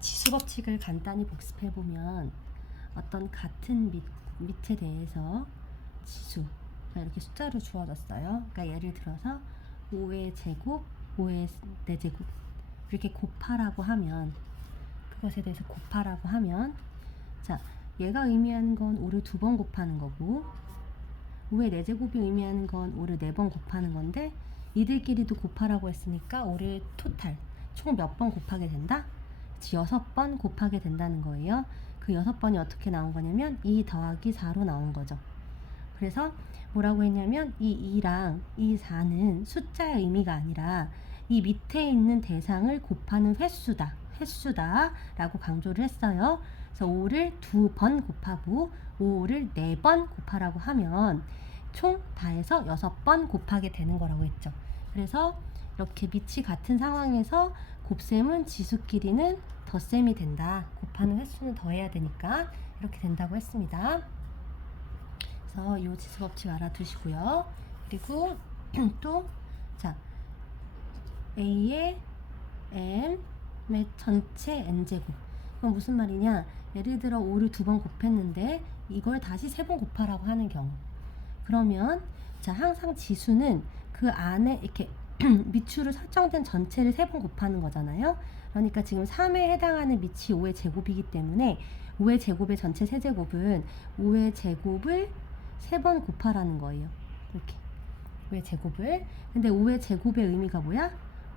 지수 법칙을 간단히 복습해 보면 어떤 같은 밑, 밑에 대해서 지수 가 이렇게 숫자로 주어졌어요. 그러니까 예를 들어서 5의 제곱, 5의 4제곱 이렇게 곱하라고 하면 그것에 대해서 곱하라고 하면 자 얘가 의미하는 건 5를 두 번 곱하는 거고 5의 4제곱이 의미하는 건 5를 네번 곱하는 건데 이들끼리도 곱하라고 했으니까 5를 토탈 총 몇 번 곱하게 된다? 여섯 번 곱하게 된다는 거예요. 그 여섯 번이 어떻게 나온 거냐면 2 더하기 4로 나온 거죠. 그래서 뭐라고 했냐면 이 2랑 이 4는 숫자의 의미가 아니라 이 밑에 있는 대상을 곱하는 횟수다. 횟수다. 라고 강조를 했어요. 그래서 5를 두 번 곱하고 5를 네 번 곱하라고 하면 총 다해서 여섯 번 곱하게 되는 거라고 했죠. 그래서 이렇게 밑이 같은 상황에서 곱셈은 지수끼리는 덧셈이 된다. 곱하는 횟수는 더해야 되니까 이렇게 된다고 했습니다. 그래서 이 지수 법칙 알아두시고요. 그리고 또 자, A의 M의 전체 N제곱. 그건 무슨 말이냐? 예를 들어 5를 두 번 곱했는데 이걸 다시 세 번 곱하라고 하는 경우. 그러면 자, 항상 지수는 그 안에 이렇게 밑줄을 설정된 전체를 세 번 곱하는 거잖아요. 그러니까 지금 3에 해당하는 밑이 5의 제곱이기 때문에 5의 제곱의 전체 세제곱은 5의 제곱을 세 번 곱하라는 거예요. 이렇게 5의 제곱을. 근데 5의 제곱의 의미가 뭐야?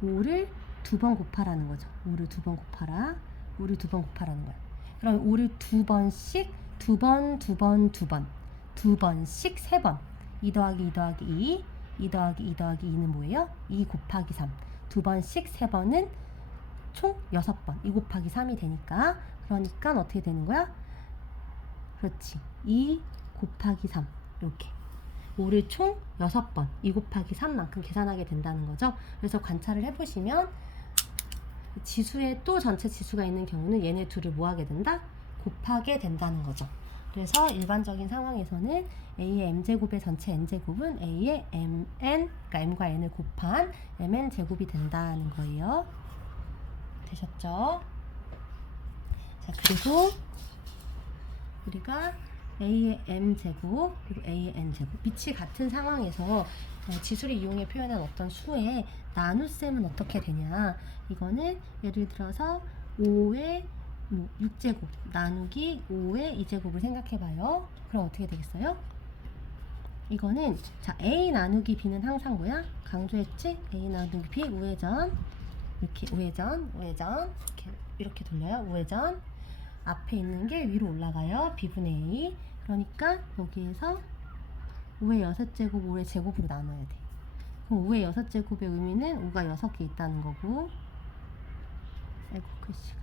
5를 두 번 곱하라는 거죠. 5를 두 번 곱하라. 5를 두 번 곱하라는 거야. 그럼 5를 두 번씩 두 번, 두 번, 두 번. 두 번씩 세 번. 2 더하기 2 더하기 2. 2 더하기 2 더하기 2는 뭐예요? 2 곱하기 3. 두 번씩 세 번은 총 6번. 2 곱하기 3이 되니까. 그러니까 어떻게 되는 거야? 그렇지. 2 곱하기 3. 이렇게. 5를 총 6번. 2 곱하기 3만큼 계산하게 된다는 거죠. 그래서 관찰을 해보시면 지수에 또 전체 지수가 있는 경우는 얘네 둘을 뭐 하게 된다? 곱하게 된다는 거죠. 그래서 일반적인 상황에서는 a의 m제곱의 전체 n제곱은 a의 mn, 그러니까 m과 n을 곱한 mn 제곱이 된다는 거예요. 되셨죠? 자, 그리고 우리가 a의 m제곱 그리고 a의 n제곱 밑이 같은 상황에서 어, 지수를 이용해 표현한 어떤 수의 나눗셈은 어떻게 되냐 이거는 예를 들어서 5의 뭐 6제곱 나누기 5의 2제곱을 생각해 봐요. 그럼 어떻게 되겠어요? 이거는 자 a 나누기 b는 항상 뭐야? 강조했지? a 나누기 b 우회전. 이렇게 우회전 우회전. 이렇게 이렇게 돌려요. 우회전. 앞에 있는 게 위로 올라가요. B분의 a. 그러니까 여기에서 5의 6제곱 5의 제곱으로 나눠야 돼. 그럼 5의 6제곱의 의미는 5가 6개 있다는 거고. 아이고 글씨가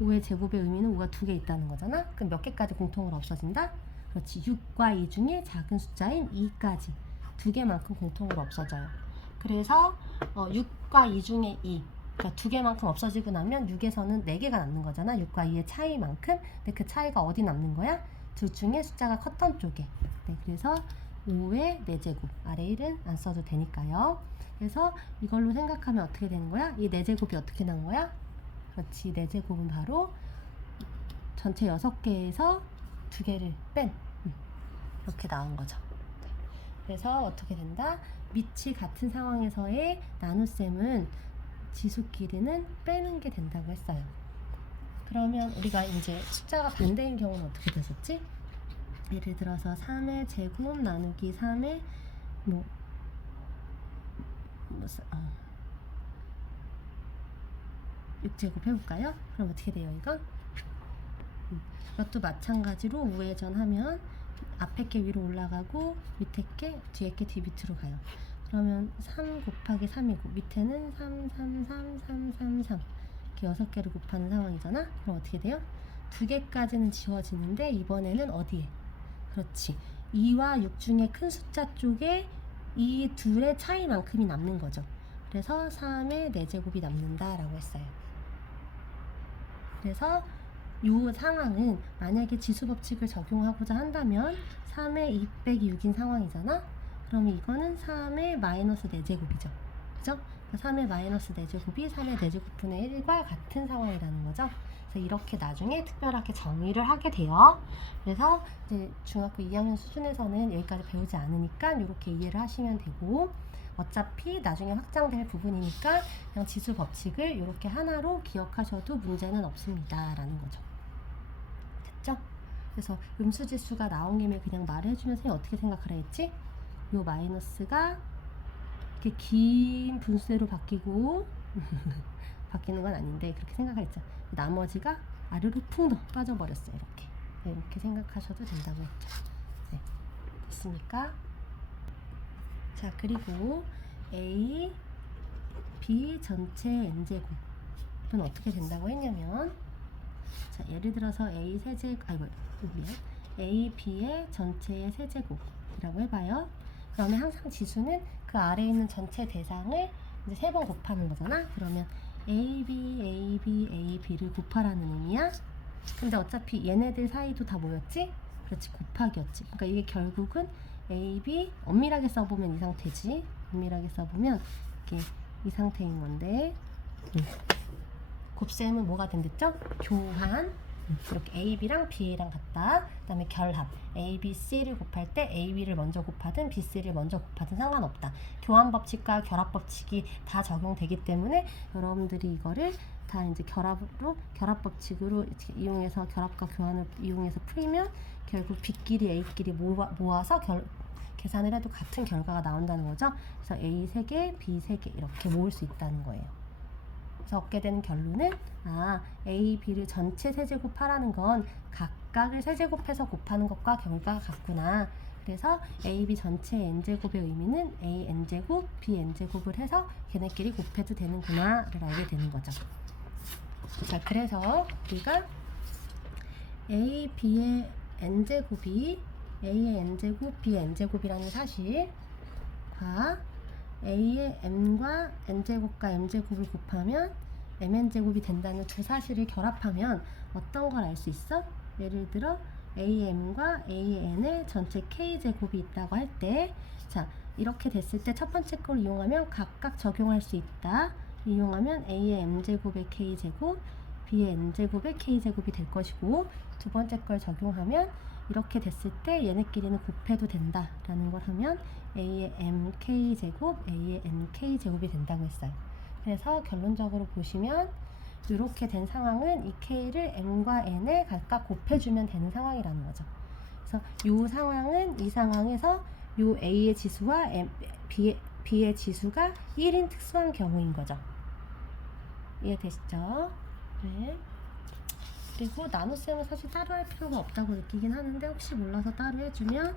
5의 제곱의 의미는 5가 2개 있다는 거잖아? 그럼 몇 개까지 공통으로 없어진다? 그렇지. 6과 2 중에 작은 숫자인 2까지. 두 개만큼 공통으로 없어져요. 그래서 어, 6과 2 중에 2 그러니까 두 개만큼 없어지고 나면 6에서는 4개가 남는 거잖아. 6과 2의 차이만큼. 근데 그 차이가 어디 남는 거야? 둘 중에 숫자가 컸던 쪽에. 네, 그래서 5의 4제곱. 아래 1은 안 써도 되니까요. 그래서 이걸로 생각하면 어떻게 되는 거야? 이 4제곱이 어떻게 나온 거야? 그렇지 4제곱은 바로 전체 6개에서 두 개를 뺀 음, 이렇게 나온 거죠 네. 그래서 어떻게 된다? 밑이 같은 상황에서의 나눗셈은 지수끼리는 빼는 게 된다고 했어요. 그러면 우리가 이제 숫자가 반대인 경우는 어떻게 됐었지? 예를 들어서 3의 제곱 나누기 3의 뭐, 뭐 어, 6제곱 해볼까요? 그럼 어떻게 돼요 이건? 음, 이것도 마찬가지로 우회전하면 앞에 게 위로 올라가고 밑에 게 뒤에 게 뒤 밑으로 가요. 그러면 3 곱하기 3이고 밑에는 3, 3, 3, 3, 3, 3 이렇게 여섯 개를 곱하는 상황이잖아. 그럼 어떻게 돼요? 두 개까지는 지워지는데 이번에는 어디에? 그렇지. 2와 6 중에 큰 숫자 쪽에 이 둘의 차이만큼이 남는 거죠. 그래서 3의 4제곱이 남는다라고 했어요. 그래서 이 상황은 만약에 지수 법칙을 적용하고자 한다면 3의 2 빼기 6인 상황이잖아. 그럼 이거는 3의 마이너스 4제곱이죠. 그죠? 3의 마이너스 4제곱이 3의 4제곱분의 1과 같은 상황이라는 거죠. 그래서 이렇게 나중에 특별하게 정의를 하게 돼요. 그래서 이제 중학교 2학년 수준에서는 여기까지 배우지 않으니까 이렇게 이해를 하시면 되고 어차피 나중에 확장될 부분이니까 그냥 지수 법칙을 이렇게 하나로 기억하셔도 문제는 없습니다. 라는 거죠. 됐죠? 그래서 음수지수가 나온 김에 그냥 말을 해주면 선생님 어떻게 생각하라 했지? 요 마이너스가 이렇게 긴 분수대로 바뀌고 바뀌는 건 아닌데 그렇게 생각했죠. 나머지가 아래로 푹 넣- 빠져버렸어요. 이렇게 네, 이렇게 생각하셔도 된다고 했죠. 네, 됐습니까? 자 그리고 A, B 전체 n제곱은 어떻게 된다고 했냐면 자 예를 들어서 A 세제 아이고 미안 A, B의 전체의 세제곱이라고 해봐요. 그러면 항상 지수는 그 아래에 있는 전체 대상을 이제 세 번 곱하는 거잖아. 그러면 A, B, A, B, A, B를 곱하라는 의미야. 근데 어차피 얘네들 사이도 다 뭐였지? 그렇지 곱하기였지. 그러니까 이게 결국은 A, B 엄밀하게 써보면 이 상태지. 엄밀하게 써보면 이게 이 상태인 건데 음. 곱셈은 뭐가 된댔죠? 교환 이렇게 A, B랑 B랑 같다. 그다음에 결합 A, B, C를 곱할 때 A, B를 먼저 곱하든 B, C를 먼저 곱하든 상관없다. 교환 법칙과 결합 법칙이 다 적용되기 때문에 여러분들이 이거를 다 이제 결합으로 결합 법칙으로 이용해서 결합과 교환을 이용해서 풀면 결국 B끼리 A끼리 모아, 모아서 결, 계산을 해도 같은 결과가 나온다는 거죠. 그래서 A 3개, B 3개 이렇게 모을 수 있다는 거예요. 그래서 얻게 되는 결론은 아 A, B를 전체 세제곱하라는 건 각각을 세제곱해서 곱하는 것과 결과가 같구나. 그래서 A, B 전체 n제곱의 의미는 A n제곱, B n제곱을 해서 걔네끼리 곱해도 되는구나를 알게 되는 거죠. 자 그래서 우리가 A, B의 n제곱이 A의 n제곱, B의 n제곱이라는 사실과 A의 m과 n제곱과 m제곱을 곱하면 mn제곱이 된다는 두 사실을 결합하면 어떤 걸 알 수 있어? 예를 들어 am과 an의 전체 k제곱이 있다고 할 때 자 이렇게 됐을 때 첫 번째 걸 이용하면 각각 적용할 수 있다 이용하면 a의 m제곱의 k제곱 b의 n제곱의 k제곱이 될 것이고 두 번째 걸 적용하면 이렇게 됐을 때 얘네끼리는 곱해도 된다라는 걸 하면 a의 mk 제곱, a의 nk 제곱이 된다고 했어요. 그래서 결론적으로 보시면 이렇게 된 상황은 이 k를 m과 n을 각각 곱해주면 되는 상황이라는 거죠. 그래서 이 상황은 이 상황에서 이 a의 지수와 m, b의, b의 지수가 1인 특수한 경우인 거죠. 이해되시죠? 네. 그리고 나눗셈은 사실 따로 할 필요가 없다고 느끼긴 하는데 혹시 몰라서 따로 해주면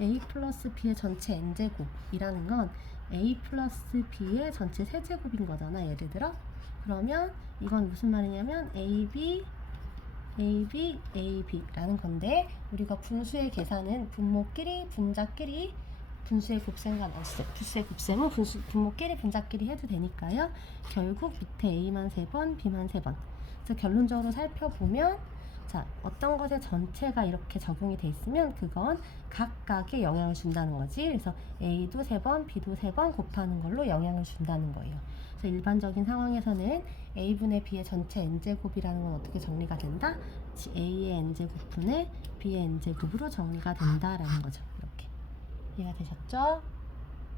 a 플러스 b의 전체 n제곱이라는 건 a 플러스 b의 전체 세제곱인 거잖아 예를 들어 그러면 이건 무슨 말이냐면 ab ab ab라는 건데 우리가 분수의 계산은 분모끼리 분자끼리 분수의 곱셈과 나눗셈 분수의 곱셈은 분수, 분모끼리 분자끼리 해도 되니까요. 결국 밑에 a만 세번 b만 세번. 그래서 결론적으로 살펴보면 자 어떤 것의 전체가 이렇게 적용이 돼 있으면 그건 각각에 영향을 준다는 거지. 그래서 A도 세 번, B도 세번 곱하는 걸로 영향을 준다는 거예요. 그래서 일반적인 상황에서는 A분의 B의 전체 n제곱이라는 건 어떻게 정리가 된다? A의 n제곱분의 B의 n제곱으로 정리가 된다라는 거죠 이해가 되셨죠?